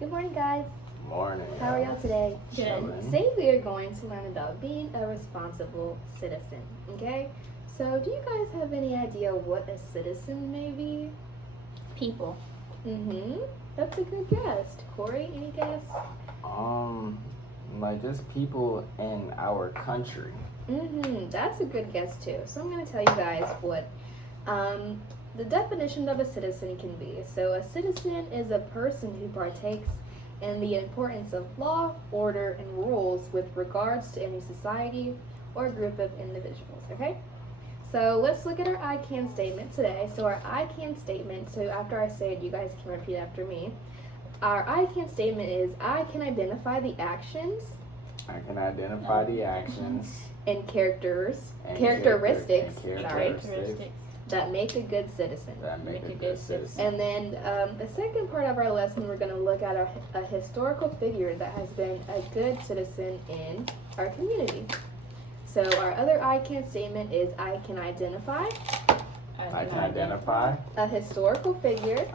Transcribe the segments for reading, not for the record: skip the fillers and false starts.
Good morning, guys. Morning. How are y'all today? Good. Chilling. Today we are going to learn about being a responsible citizen. Okay? So, do you guys have any idea what a citizen may be? People. That's a good guess. Corey, any guess? Like just people in our country. That's a good guess too. So I'm going to tell you guys what the definition of a citizen can be. So a citizen is a person who partakes in the importance of law, order, and rules with regards to any society or group of individuals. Okay? So let's look at our I can statement today. So our I can statement, so after I say it, you guys can repeat after me. Our I can statement is I can identify the actions I can identify the actions and characteristics that make a good citizen. that make a good citizen. And then the second part of our lesson, we're going to look at a historical figure that has been a good citizen in our community. So our other I can statement is I can identify I can identify a historical figure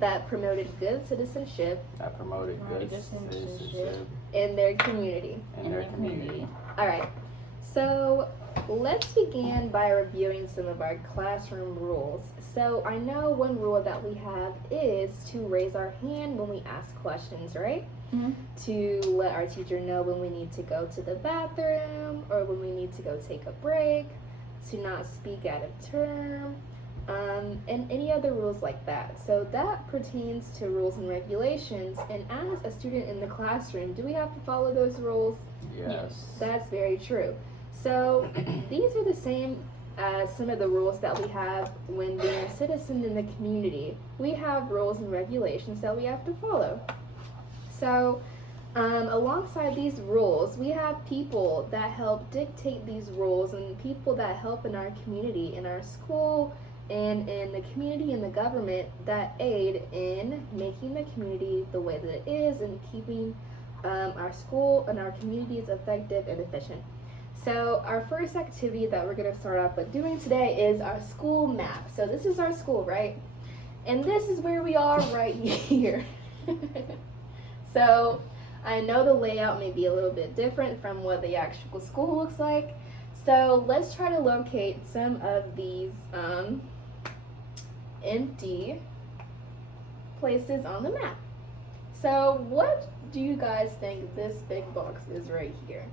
that promoted good citizenship that promoted good citizenship in their community. in their community. All right. So let's begin by reviewing some of our classroom rules. So I know one rule that we have is to raise our hand when we ask questions, right? To let our teacher know when we need to go to the bathroom or when we need to go take a break, to not speak out of term, and any other rules like that. So that pertains to rules and regulations. And as a student in the classroom, do we have to follow those rules? Yes. That's very true. So these are the same as some of the rules that we have when being a citizen in the community. We have rules and regulations that we have to follow. So alongside these rules, we have people that help dictate these rules and people that help in our community, in our school, and in the community and the government that aid in making the community the way that it is and keeping our school and our communities effective and efficient. So our first activity that we're going to start off with doing today is our school map. So this is our school, right? And this is where we are right here. So I know the layout may be a little bit different from what the actual school looks like. So let's try to locate some of these empty places on the map. So what do you guys think this big box is right here?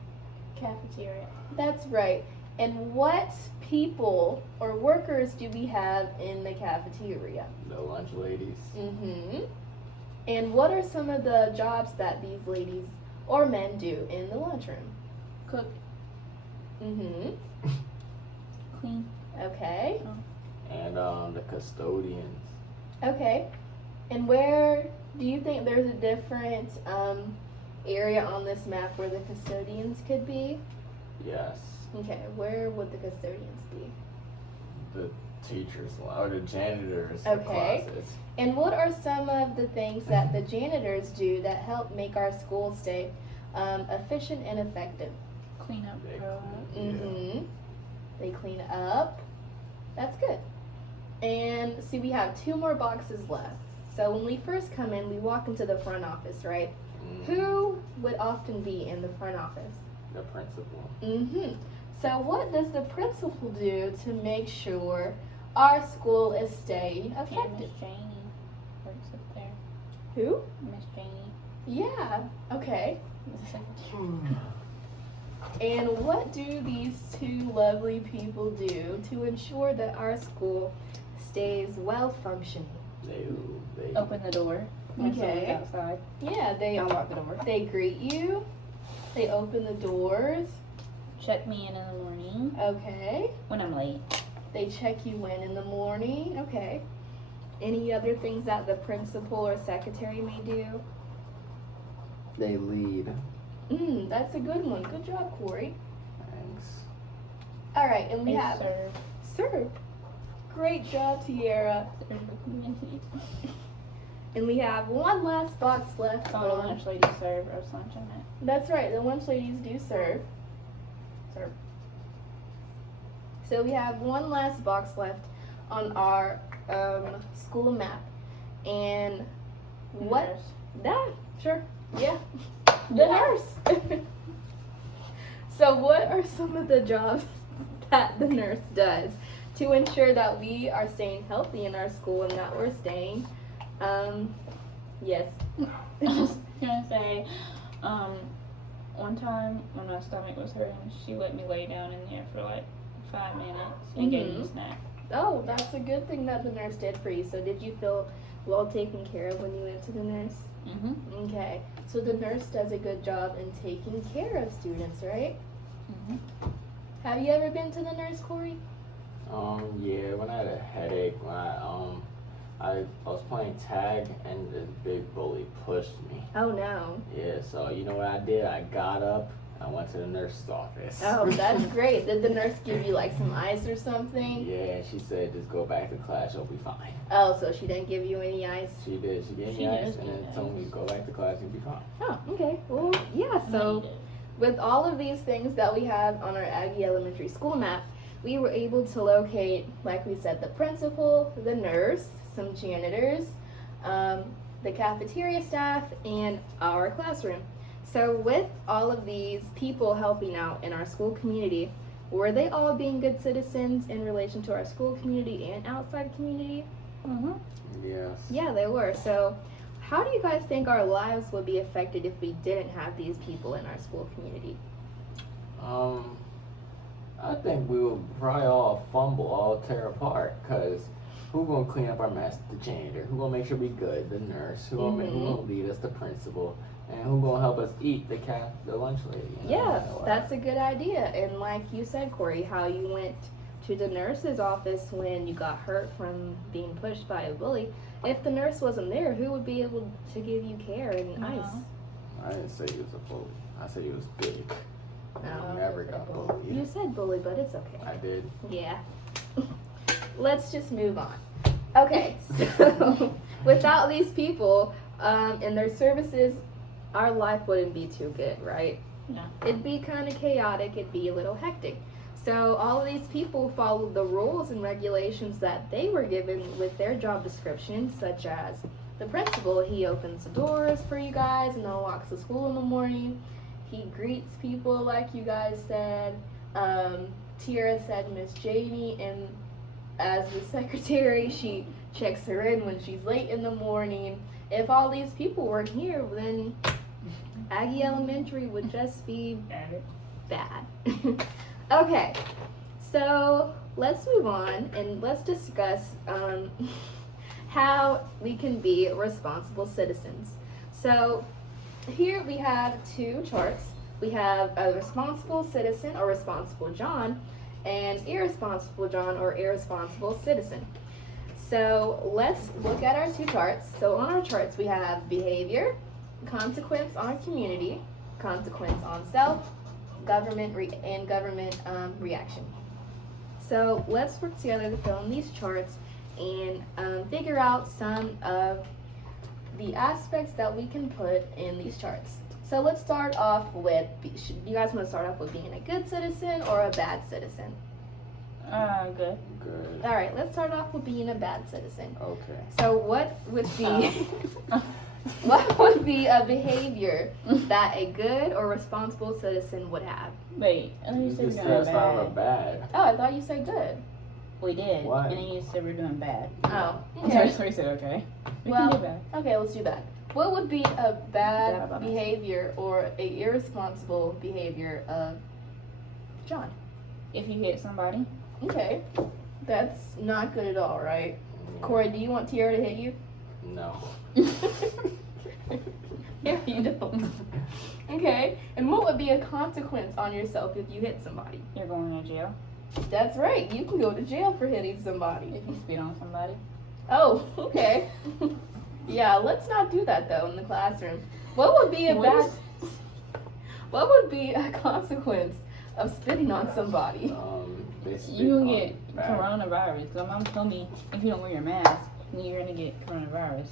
Cafeteria. That's right. And what people or workers do we have in the cafeteria? The lunch ladies. And what are some of the jobs that these ladies or men do in the lunchroom? Cook. Clean. Okay. And the custodians. Okay. And where do you think there's a different area on this map where the custodians could be? Yes. Okay, where would the custodians be? The teachers or the janitors. Okay. The closets. And what are some of the things that the janitors do that help make our school stay efficient and effective? Clean up. Yeah. They clean up. That's good. And see, we have 2 more boxes left. So when we first come in, we walk into the front office, right? Who would often be in the front office? The principal. So what does the principal do to make sure our school is staying And effective? Miss Janie works up there. Who? Miss Janie. Yeah. Okay. Is the secretary. And what do these 2 lovely people do to ensure that our school stays well functioning? They Open the door. When someone's Okay. outside. Yeah, they Unlock the door. They greet you. They open the doors. Check me in the morning Okay. when I'm late. They check you in the morning. Okay. Any other things that the principal or secretary may do? They lead. That's a good one. Good job, Corey. Thanks. All right, and we They have serve. Great job, Tiara. Serve the community. And we have one last box left. Some of the lunch ladies serve us lunch on it. That's right. The lunch ladies do serve. Serve. So we have one last box left on our school map, and What? Nurse. That sure, yeah, the nurse. So, what are some of the jobs that the nurse does to ensure that we are staying healthy in our school and that we're staying, yes. I was gonna say, one time when my stomach was hurting, she let me lay down in there for like 5 minutes and gave me a snack. Oh, that's a good thing that the nurse did for you. So, did you feel well taken care of when you went to the nurse? Mm-hmm. Okay, so the nurse does a good job in taking care of students, right? Mm-hmm. Have you ever been to the nurse, Corey? Yeah, when I had a headache, when I was playing tag and this big bully pushed me. Oh no. Yeah, so you know what I did? I got up, I went to the nurse's office. Oh, that's great. Did the nurse give you like some ice or something? Yeah, she said just go back to class, you'll be fine. Oh, so she didn't give you any ice? She did. She gave She me ice does and give then ice. told me to go back to class and be fine. Oh, okay. Well, yeah, so with all of these things that we have on our Aggie Elementary School map, we were able to locate, like we said, the principal, the nurse, some janitors, the cafeteria staff, and our classroom. So with all of these people helping out in our school community, were they all being good citizens in relation to our school community and outside community? Mm-hmm. Yes. Yeah, they were. So how do you guys think our lives would be affected if we didn't have these people in our school community? I think we would probably all fumble, all tear apart, cause who gonna clean up our mess? The janitor. Who gonna make sure we good? The nurse. Who gonna lead us? The principal. And who gonna help us eat? The lunch lady. You know? Yeah, that's a good idea. And like you said, Corey, how you went to the nurse's office when you got hurt from being pushed by a bully. If the nurse wasn't there, who would be able to give you care and No. ice? I didn't say he was a bully. I said he was big. No. He never got bullied. You said bully, but it's okay. I did. Yeah. Let's just move on. Okay, so without these people and their services, our life wouldn't be too good, right? No. It'd be kind of chaotic, it'd be a little hectic. So all of these people followed the rules and regulations that they were given with their job description, such as the principal, he opens the doors for you guys and then walks to school in the morning. He greets people like you guys said. Tiara said Miss Jamie, and as the secretary, she checks her in when she's late in the morning. If all these people weren't here, then Aggie Elementary would just be bad. Okay, so let's move on and let's discuss how we can be responsible citizens. So here we have two charts. We have a responsible citizen or responsible John and irresponsible John or irresponsible citizen. So let's look at our two charts. So on our charts we have behavior, consequence on community, consequence on self, government reaction. So let's work together to fill in these charts and figure out some of the aspects that we can put in these charts. So let's start off with, you guys want to start off with being a good citizen or a bad citizen? Good. Good. All right, let's start off with being a bad citizen. Okay. So what would be what would be a behavior that a good or responsible citizen would have? Wait, and then You you said just we're said doing something about bad. bad. Oh, I thought you said good. We did. Why? And then you said we're doing bad. Oh, Okay. okay. So we said okay. We Well, can do bad. Okay, let's do that. What would be a Bad bad about us. behavior or a irresponsible behavior of John? If you hit somebody. Okay, that's not good at all, right? Corey, do you want Tiara to hit you? No. Yeah, you don't. Okay, and what would be a consequence on yourself if you hit somebody? You're going to jail. That's right, you can go to jail for hitting somebody. If you spit on somebody. Oh, okay. Yeah, let's not do that though in the classroom. What would be a What what would be a consequence of spitting on somebody? They spit You on will get bad. coronavirus. My mom told me if you don't wear your mask, you're gonna get coronavirus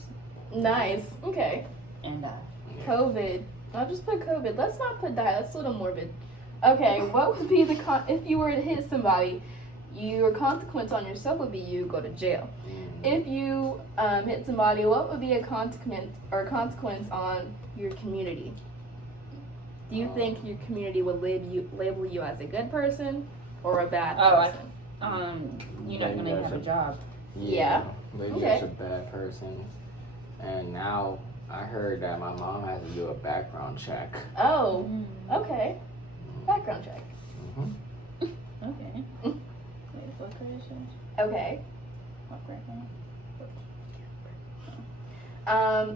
Nice. Okay. and die. COVID. I'll just put COVID. Let's not put die. That's a little morbid. Okay, what would be the if you were to hit somebody, your consequence on yourself would be you go to jail. Mm. If you hit somebody, what would be a consequence on your community? Do you think your community would label you as a good person or a bad person? You're not Maybe gonna that's have a job. Yeah. Maybe Okay. that's a bad person. And now I heard that my mom has to do a background check. Oh, okay. Background check. Hmm. Okay. Wait, what person? Okay. What background?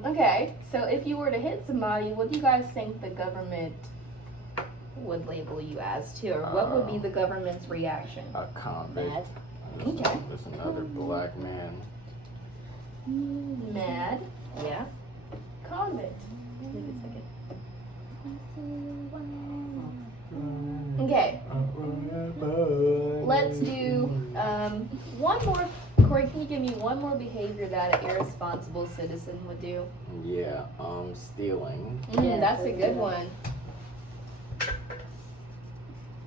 Okay. So if you were to hit somebody, what do you guys think the government would label you as too? Or what would be the government's reaction? A convict. Mad. Okay. There's another black man. Mad. Yeah. Convict. Wait a second. Okay. Let's do one more. Corey, can you give me one more behavior that an irresponsible citizen would do? Yeah, stealing. Yeah, That's a for good sure. one.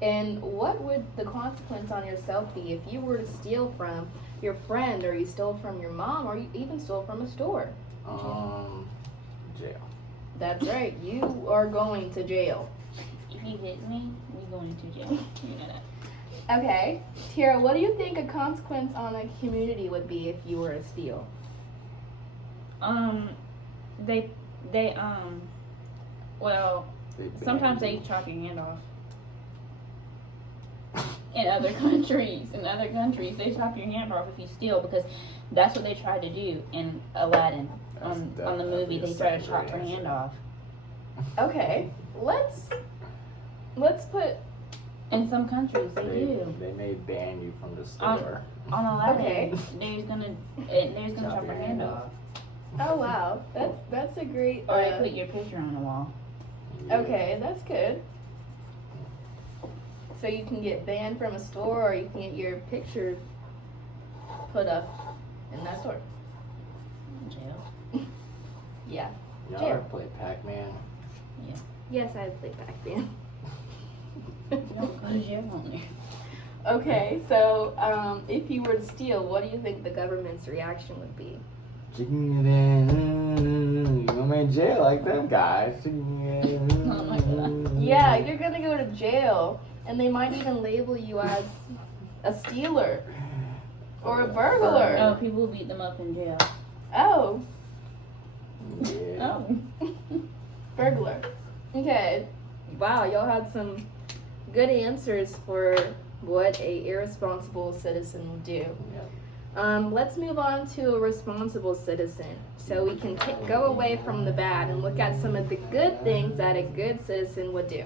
And what would the consequence on yourself be if you were to steal from your friend, or you stole from your mom, or you even stole from a store? Jail. That's right. You are going to jail. If you hit me, you're going to jail. You know that. Okay. Tara, what do you think a consequence on a community would be if you were to steal? Well, They sometimes they banned chop your hand off. In other countries, they chop your hand off if you steal, because that's what they tried to do in Aladdin. That's On the movie, they tried to chop her hand off. Okay. Let's put. In some countries, they do. They may ban you from the store. On Aladdin, Okay. there's gonna chop her hand off, Oh wow, that's a great. or they put your picture on the wall. Yeah. Okay, that's good. So you can get banned from a store, or you can get your picture put up in that store. Jail. Yeah. Y'all Jail. ever play Pac-Man? Yes, I played Pac-Man. You don't go to jail on there. Okay, so if you were to steal, what do you think the government's reaction would be? Chicken in. You gonna make jail like them guys. Oh my God. Yeah, you're gonna go to jail, and they might even label you as a stealer or a burglar. Oh, people beat them up in jail. Oh, Yeah. Oh. burglar. Okay. Wow, y'all had some good answers for what a irresponsible citizen would do. Yep. Let's move on to a responsible citizen, so we can go away from the bad and look at some of the good things that a good citizen would do.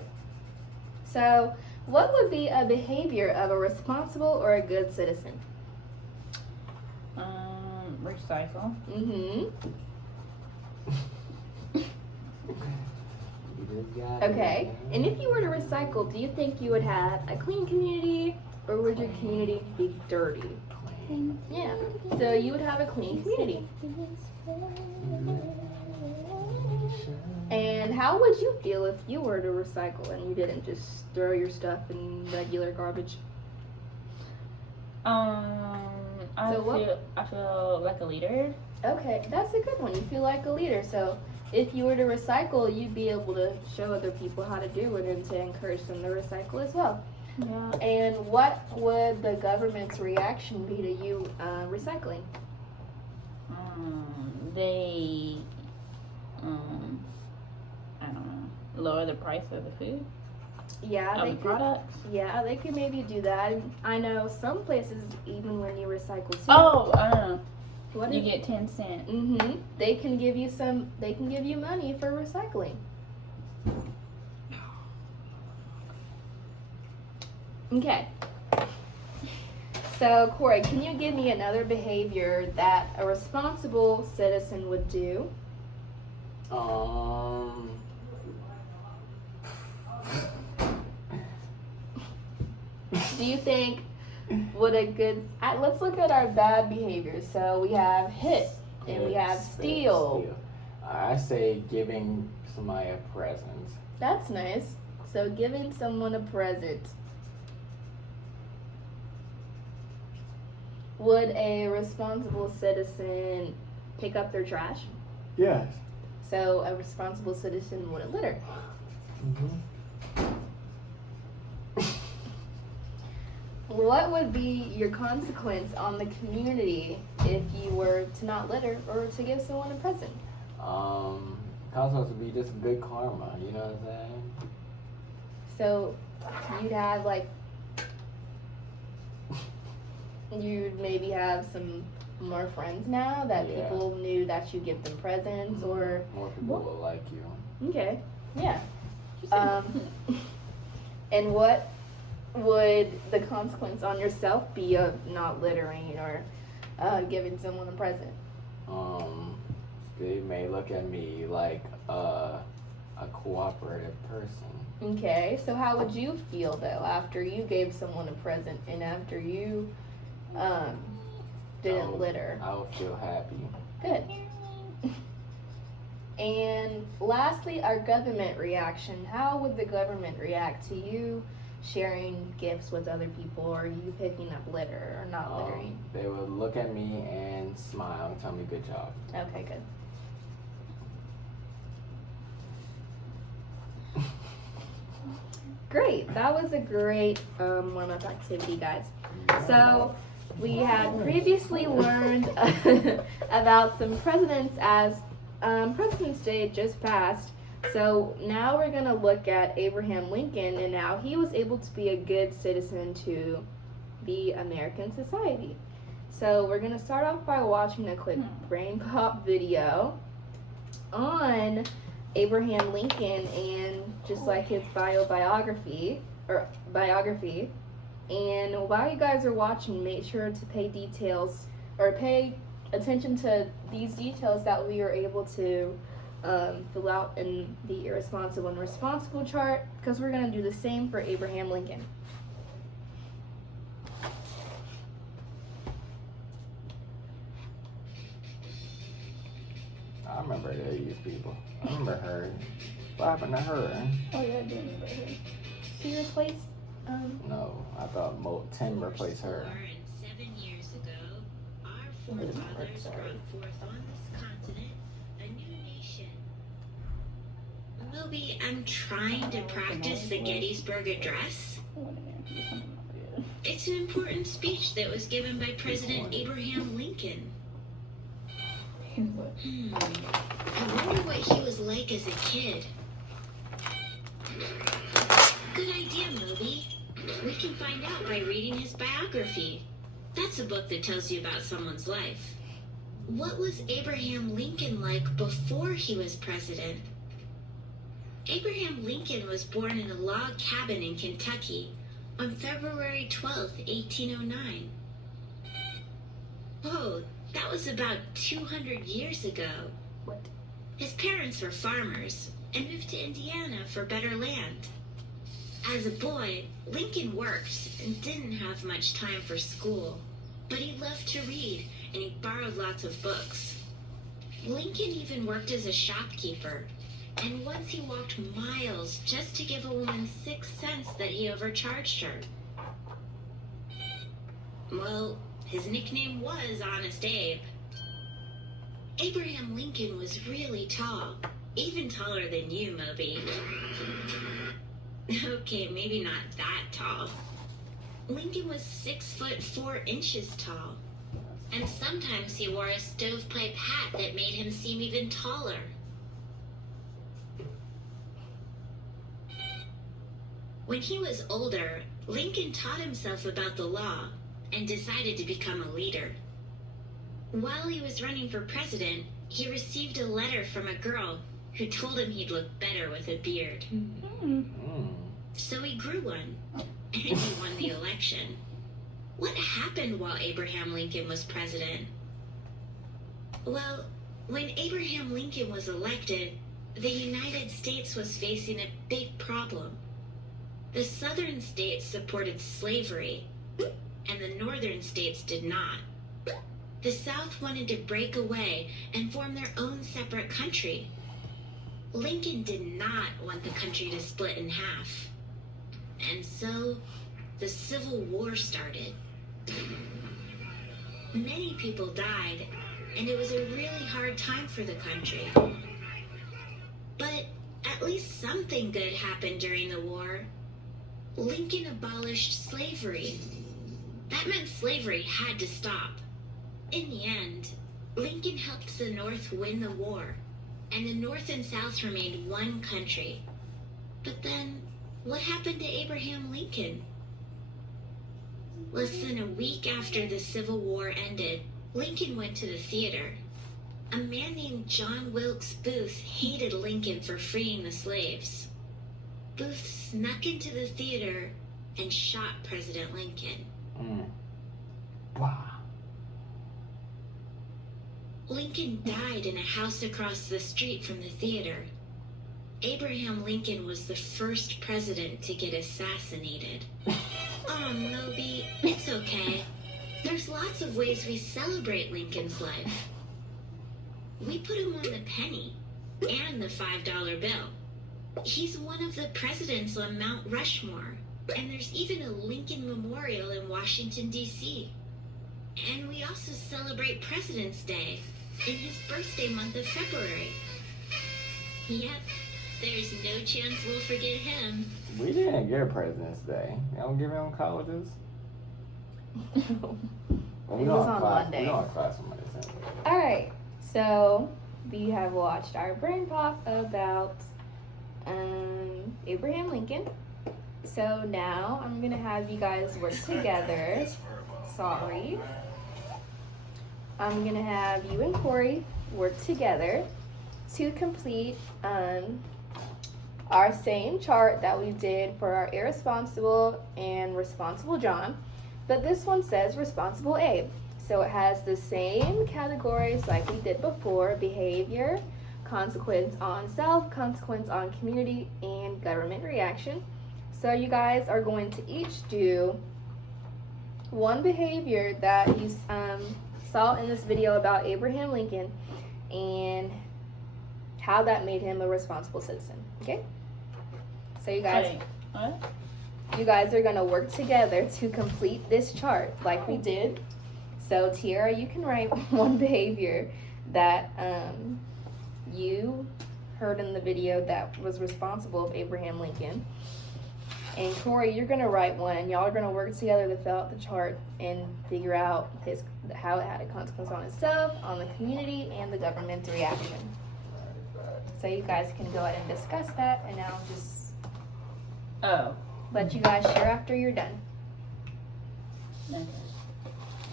So, what would be a behavior of a responsible or a good citizen? Recycle. Mm-hmm. You just got Okay. it. And if you were to recycle, do you think you would have a clean community, or would your community be dirty? Clean. Yeah. So you would have a clean community. And how would you feel if you were to recycle and you didn't just throw your stuff in regular garbage? I feel like a leader. Okay, that's a good one. You feel like a leader. So if you were to recycle, you'd be able to show other people how to do it and to encourage them to recycle as well. Yeah. And what would the government's reaction be to you recycling? They, I don't know, lower the price of the food, Yeah, of they the could. products. Yeah, they could maybe do that. And I know some places, even when you recycle too. Oh, I don't know. What You is- get 10 cents. Mm-hmm. They can give you some. They can give you money for recycling. Okay. So Corey, can you give me another behavior that a responsible citizen would do? Do you think would a good? Let's look at our bad behaviors. So we have hit and we have steal. I say giving somebody a present. That's nice. So giving someone a present. would a responsible citizen pick up their trash? Yes. So a responsible citizen wouldn't litter. What would be your consequence on the community if you were to not litter or to give someone a present? Consequence would be just good karma, you know what I'm saying? So you'd have like, you'd maybe have some more friends now that Yeah. people knew that you give them presents or, More people will like you. okay, yeah. And what would the consequence on yourself be of not littering or giving someone a present? They may look at me like a cooperative person. Okay, so how would you feel though after you gave someone a present and after you didn't litter? I would feel happy. Good. And lastly, our government reaction. How would the government react to you sharing gifts with other people or you picking up litter or not littering? They would look at me and smile and tell me good job. Okay, good. Great. That was a great warm-up activity, guys. So we had previously learned about some presidents as President's Day just passed. So now we're going to look at Abraham Lincoln and how he was able to be a good citizen to the American society. So we're going to start off by watching a quick brain pop video on Abraham Lincoln and just like his biography. And while you guys are watching, make sure to pay attention to these details that we are able to fill out in the irresponsible and responsible chart, because we're going to do the same for Abraham Lincoln. I remember these people. I remember her. What happened to her? Oh yeah, I do remember her. She replaced No, I thought Tim replaced her. 7 years ago, our forefathers brought forth on this continent a new nation. Moby, I'm trying to practice the Gettysburg Address. It's an important speech that was given by President Abraham Lincoln. I wonder what he was like as a kid. Good idea, Moby. We can find out by reading his biography. That's a book that tells you about someone's life. What was Abraham Lincoln like before he was president? Abraham Lincoln was born in a log cabin in Kentucky on February 12th, 1809. Whoa, that was about 200 years ago. What? His parents were farmers and moved to Indiana for better land. As a boy, Lincoln worked and didn't have much time for school, but he loved to read and he borrowed lots of books. Lincoln even worked as a shopkeeper, and once he walked miles just to give a woman 6 cents that he overcharged her. Well, his nickname was Honest Abe. Abraham Lincoln was really tall, even taller than you, Moby. Okay, maybe not that tall. Lincoln was 6'4" tall, and sometimes he wore a stovepipe hat that made him seem even taller. When he was older, Lincoln taught himself about the law and decided to become a leader. While he was running for president, he received a letter from a girl who told him he'd look better with a beard. So he grew one, and he won the election. What happened while Abraham Lincoln was president? Well, when Abraham Lincoln was elected, the United States was facing a big problem. The southern states supported slavery, and the northern states did not. The South wanted to break away and form their own separate country. Lincoln did not want the country to split in half. And so, the Civil War started. Many people died, and it was a really hard time for the country. But at least something good happened during the war. Lincoln abolished slavery. That meant slavery had to stop. In the end, Lincoln helped the North win the war, and the North and South remained one country. But then, what happened to Abraham Lincoln? Less than a week after the Civil War ended, Lincoln went to the theater. A man named John Wilkes Booth hated Lincoln for freeing the slaves. Booth snuck into the theater and shot President Lincoln. Wow. Lincoln died in a house across the street from the theater. Abraham Lincoln was the first president to get assassinated. Oh, Moby, it's okay. There's lots of ways we celebrate Lincoln's life. We put him on the penny and the $5 bill. He's one of the presidents on Mount Rushmore, and there's even a Lincoln Memorial in Washington, D.C. And we also celebrate President's Day in his birthday month of February. Yep, there's no chance we'll forget him. We didn't get President's Day. They don't give it on colleges. Well, It was on Monday. We don't have class on Mondays anyway. Alright, so we have watched our brain pop about Abraham Lincoln. So now I'm gonna have you guys work together. Sorry. I'm gonna have you and Corey work together to complete our same chart that we did for our irresponsible and responsible John. But this one says responsible Abe. So it has the same categories like we did before: behavior, consequence on self, consequence on community, and government reaction. So you guys are going to each do one behavior that you saw in this video about Abraham Lincoln and how that made him a responsible citizen. Okay? So you guys, Wait, what? you guys are gonna work together to complete this chart like we did. So Tiara, you can write one behavior that you heard in the video that was responsible of Abraham Lincoln. And Corey, you're gonna write one, and y'all are gonna work together to fill out the chart and figure out how it had a consequence on itself, on the community, and the government's reaction. So you guys can go ahead and discuss that, and I'll just let you guys share after you're done. Okay.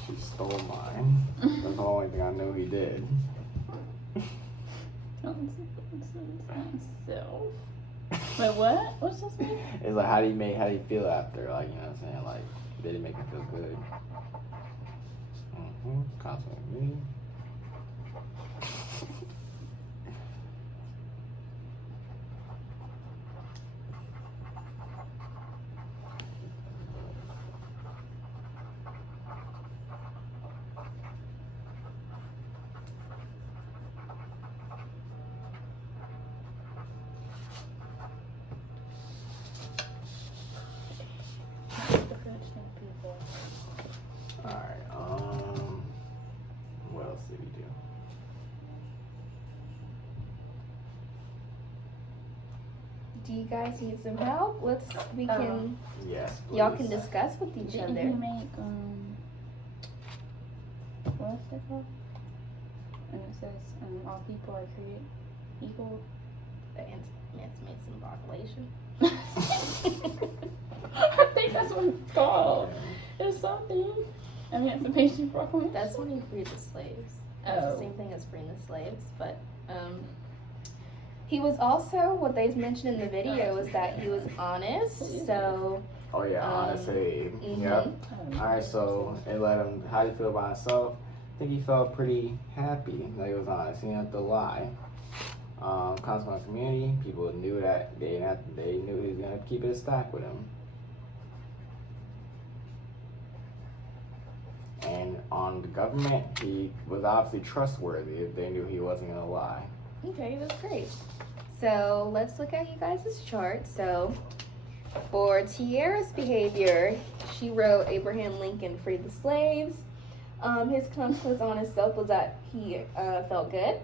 She stole mine. That's the only thing I knew he did. Myself. Wait, what? What's this mean? It's like, how do you feel after? Like, you know what I'm saying? Like, did it make you feel good? Constantly me. Alright, what else did we do? Do you guys need some help? We can, Yes, please. y'all can discuss with each Didn't other. you make, what's it called? And it says, all people are created equal. The Emancipation Proclamation. I think that's what it's called. It's something. Emancipation Proclamation. That's when he freed the slaves. That's Oh. the same thing as freeing the slaves, but he was also, what they mentioned in the video is that he was honest. So Oh yeah, honestly. mhm. Yep. Alright, so it let him, how do you feel about himself? I think he felt pretty happy that he was honest. He didn't have to lie. Consequence community, people knew that they knew he was gonna keep it stacked with him. And on the government, he was obviously trustworthy if they knew he wasn't gonna lie. okay, that's great. So let's look at you guys' chart. So for Tiara's behavior, she wrote Abraham Lincoln freed the slaves. His consequence on himself was that he felt good.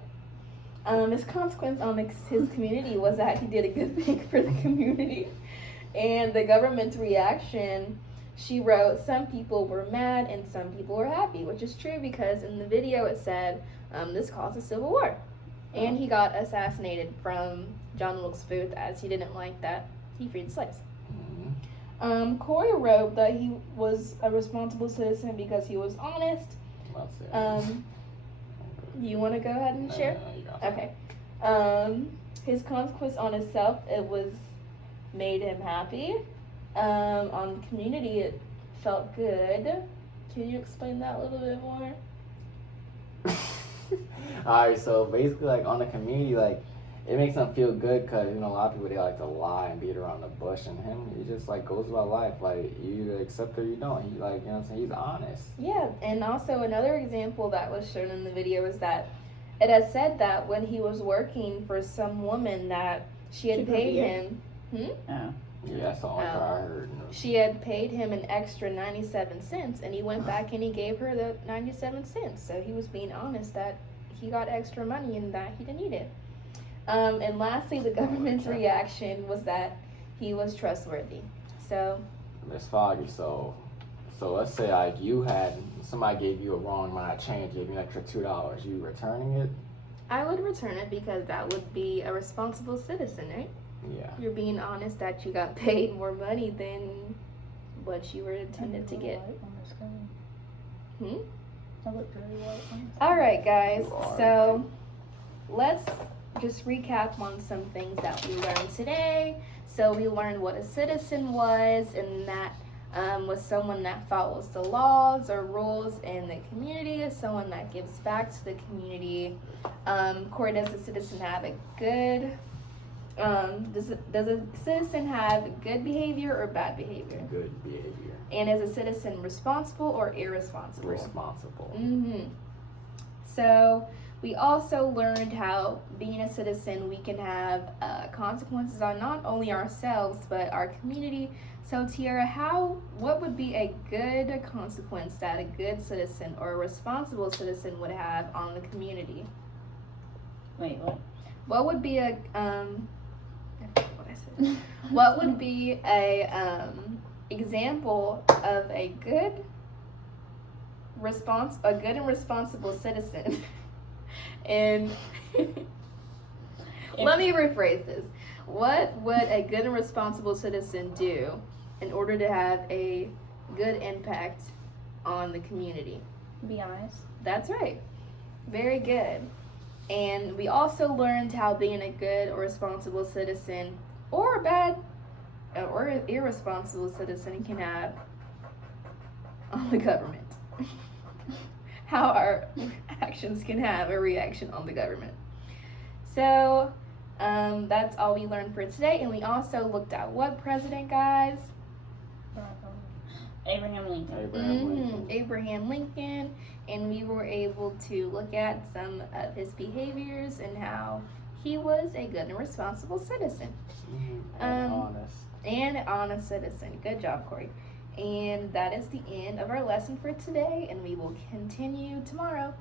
His consequence on his community was that he did a good thing for the community. And the government's reaction, she wrote, some people were mad and some people were happy, which is true because in the video it said this caused a civil war. And he got assassinated from John Wilkes Booth as he didn't like that he freed slaves. Corey wrote that he was a responsible citizen because he was honest. You want to go ahead and share? Okay. His consequence on himself, it was made him happy. On the community, it felt good. Can you explain that a little bit more? Alright, so basically, like, on the community, like, it makes them feel good because, you know, a lot of people, they like to lie and beat around the bush, and him, he just, like, goes about life, like, you either accept it or you don't. He, like, you know what I'm saying, he's honest. Yeah, and also another example that was shown in the video is that it has said that when he was working for some woman that she had paid him, Oh. Yeah, that's the only part I heard. she had paid him an extra 97 cents, and he went back and he gave her the 97 cents. So he was being honest that he got extra money and that he didn't need it. And lastly, the government's reaction was that he was trustworthy. So, Miss Foggy, so let's say, like, somebody gave you a wrong amount of change, gave you an extra $2, you returning it? I would return it because that would be a responsible citizen, right? Yeah. You're being honest that you got paid more money than what you were intended to get. I look very white on All right, guys. You are. So let's just recap on some things that we learned today. So we learned what a citizen was, and that was someone that follows the laws or rules in the community, someone that gives back to the community. Corey, does a citizen have a good? Does a citizen have good behavior or bad behavior? Good behavior. And is a citizen responsible or irresponsible? Responsible. So we also learned how being a citizen, we can have consequences on not only ourselves but our community. So Tiara, what would be a good consequence that a good citizen or a responsible citizen would have on the community? Wait, what? What would be a I forgot what I said. What would be a example of a good and responsible citizen? And let me rephrase this. What would a good and responsible citizen do in order to have a good impact on the community? Be honest. That's right. Very good. And we also learned how being a good or responsible citizen or a bad or irresponsible citizen can have on the government. How our actions can have a reaction on the government. So that's all we learned for today. And we also looked at what president, guys? Abraham Lincoln. Abraham Lincoln. And we were able to look at some of his behaviors and how he was a good and responsible citizen. And honest. And honest citizen. Good job, Corey. And that is the end of our lesson for today, and we will continue tomorrow.